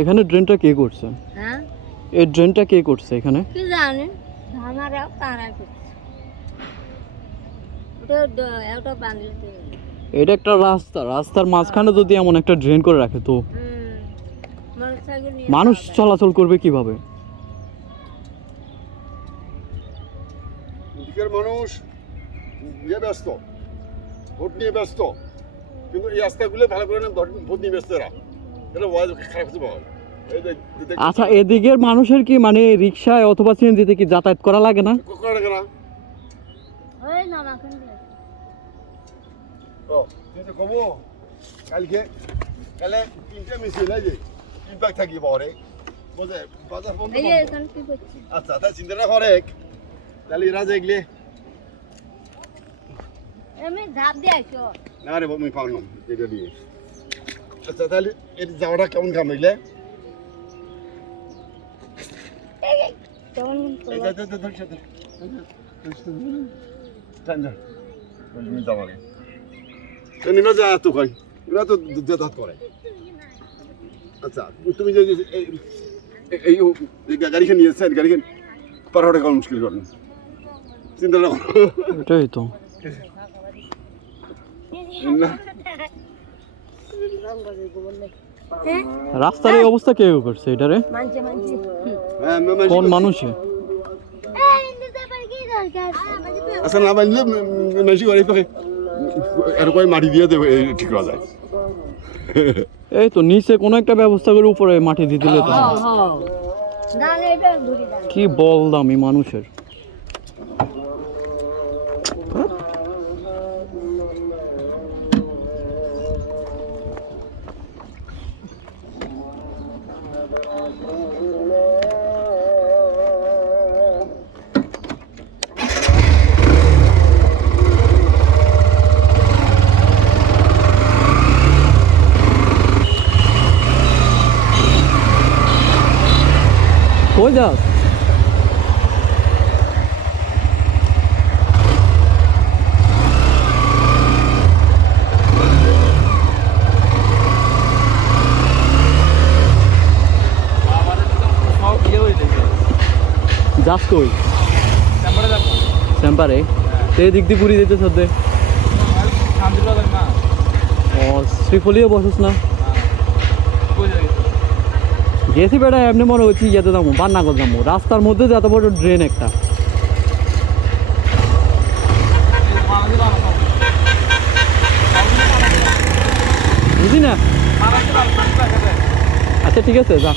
এখানে ড্রেনটা কে করছে? হ্যাঁ, এই ড্রেনটা কে করছে এখানে? কি জানি আমারাও তারাই করছে। ওটা বাংলা এটা একটা রাস্তা, রাস্তার মাঝখানে যদি এমন একটা ড্রেন করে রাখে তো মোটরসাইকেল নিয়ে মানুষ যাওয়া যায়। চলাচল করবে কিভাবে? এদিকের মানুষ ব্যস্ত, ভোট নিয়ে ব্যস্ত, কিন্তু এই রাস্তাগুলো ভালো করে না, ভোট নিয়ে ব্যস্ত এরা। এটা খারাপ হচ্ছে বল। আচ্ছা, এদিকের মানুষের কি মানে রিক্সায় অথবা সিএনজিতে কি যাতায়াত করা লাগে না? করে না। ওই না মাখন দিয়ে ও তুই তো কমো কালকে তিনটে মিছিল আছে, তিন ভাগ থাকি পরে বুঝে বাজার বন্ধ এই বন্ধ। এখানে কি করছিস? আচ্ছা তাই চিন্তাটা করে তাহলে এরা দেখলে আমি ধাপ দিয়ে আইছো। না রে আমি পারলাম এটা দিয়ে। আচ্ছা তাহলে এর যাওয়াটা কেমন কামাইলে? কেমন আচ্ছা তুমি যে গাড়িখান নিয়েছেন গাড়িখান পাড়াটা কেমন মুশকিল করেন চিন্তা না এটাই তো। রাস্তার এই অবস্থা কে করছে এটারে? মানছে মানছে কোন মানুষে? আচ্ছা না বানলে বেশি করে এরকম মাটি দিয়ে দেবে ঠিক করা যায়। এই তো নিচে কোনো একটা ব্যবস্থা করে উপরে মাটি দিয়ে দিলে তো হয়। না না এটা ঘুরি দাও। কি বল দামি মানুষের। কই যাস? যাস কই? চেম্বারে তো এই দিক দিয়ে ঘুরিয়ে দিতে সাথে ও শ্রীফলিও বসস না? গেছি বেটা এমনি মনে হচ্ছে ইয়েতে যাবো বান্নাগর যাবো রাস্তার মধ্যে যত বড় ড্রেন একটা বুঝি না। আচ্ছা ঠিক আছে যা।